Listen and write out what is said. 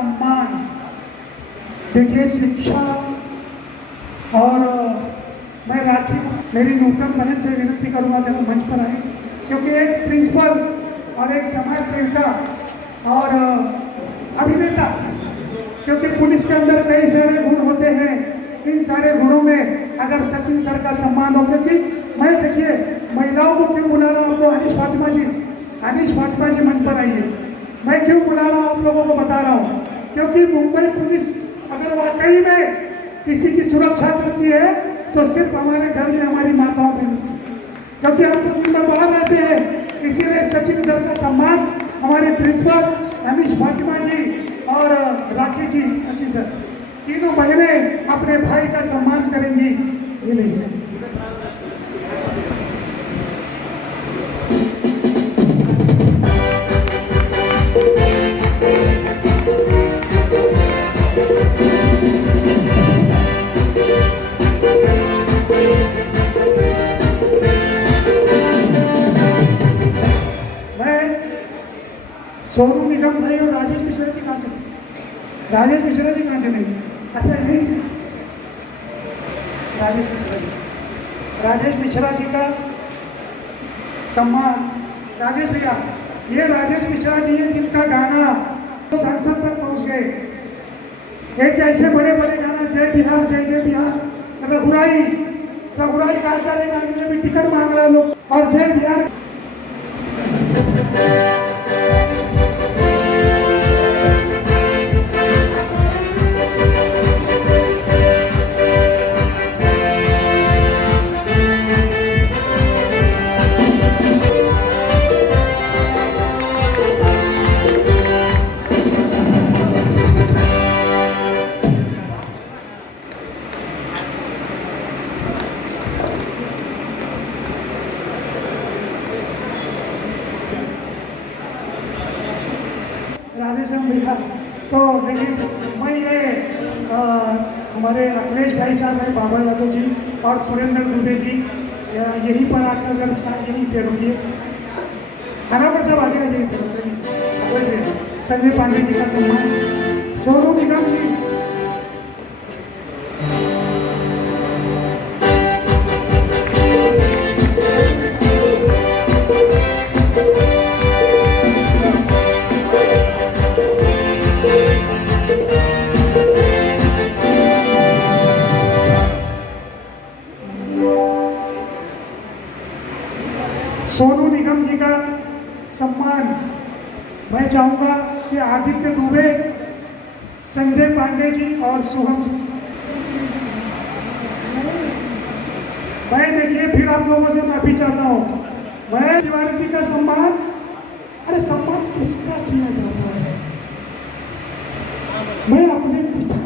सम्मान। देखिए शिक्षा और मैं राखी मेरी नूतन बहन से विनती करूंगा जब मंच पर आए, क्योंकि एक प्रिंसिपल और एक समाज सेविका और अभिनेता, क्योंकि पुलिस के अंदर कई सारे गुण होते हैं, इन सारे गुणों में अगर सचिन सर का सम्मान हो, क्योंकि मैं देखिए महिलाओं को क्यों बुला रहा हूँ आपको, अनीश फातिमा जी मंच पर आइए। मैं क्यों बुला रहा हूँ आप लोगों को बता रहा हूँ, क्योंकि मुंबई पुलिस अगर वाकई में किसी की सुरक्षा करती है तो सिर्फ हमारे घर में हमारी माताओं में, क्योंकि हम तो दिन भर बाहर रहते हैं। इसीलिए सचिन सर का सम्मान हमारे प्रिंसिपल अनीश फातिमा जी और राखी जी, सचिन सर तीनों बहनें अपने भाई का सम्मान करेंगी। ये लीजिए। सोनू निगम भाई और राजेश मिश्रा जी कहाँ चले? राजेश मिश्रा जी कहाँ चले? अच्छा यही राजेश मिश्रा जी का सम्मान। राजेश भैया, ये राजेश मिश्रा जी हैं जिनका गाना संसद तक पहुंच गए। एक ऐसे बड़े बड़े गाना जय बिहार जय जय बिहार, रघुराई का आचार्य गाने में भी टिकट मांग रहे लोग, और जय बिहार। राधेश्याम भैया, तो लेकिन मैं ये हमारे अखिलेश भाई साहब हैं, बाबा यादव जी और सुरेंद्र दुबे जी, यहीं पर आकर अगर यहीं पे रुकिए। खाना पर सब आगे जाइए। संजय पांडे जी का सम्मान। सोनू निगम जी, सोनू निगम जी का सम्मान। मैं चाहूंगा कि आदित्य दुबे, संजय पांडे जी और शुभम, मैं देखिए फिर आप लोगों से माफी चाहता हूँ। मैं तिवारी जी का सम्मान, अरे सम्मान किसका किया जाता है? मैं अपने पिता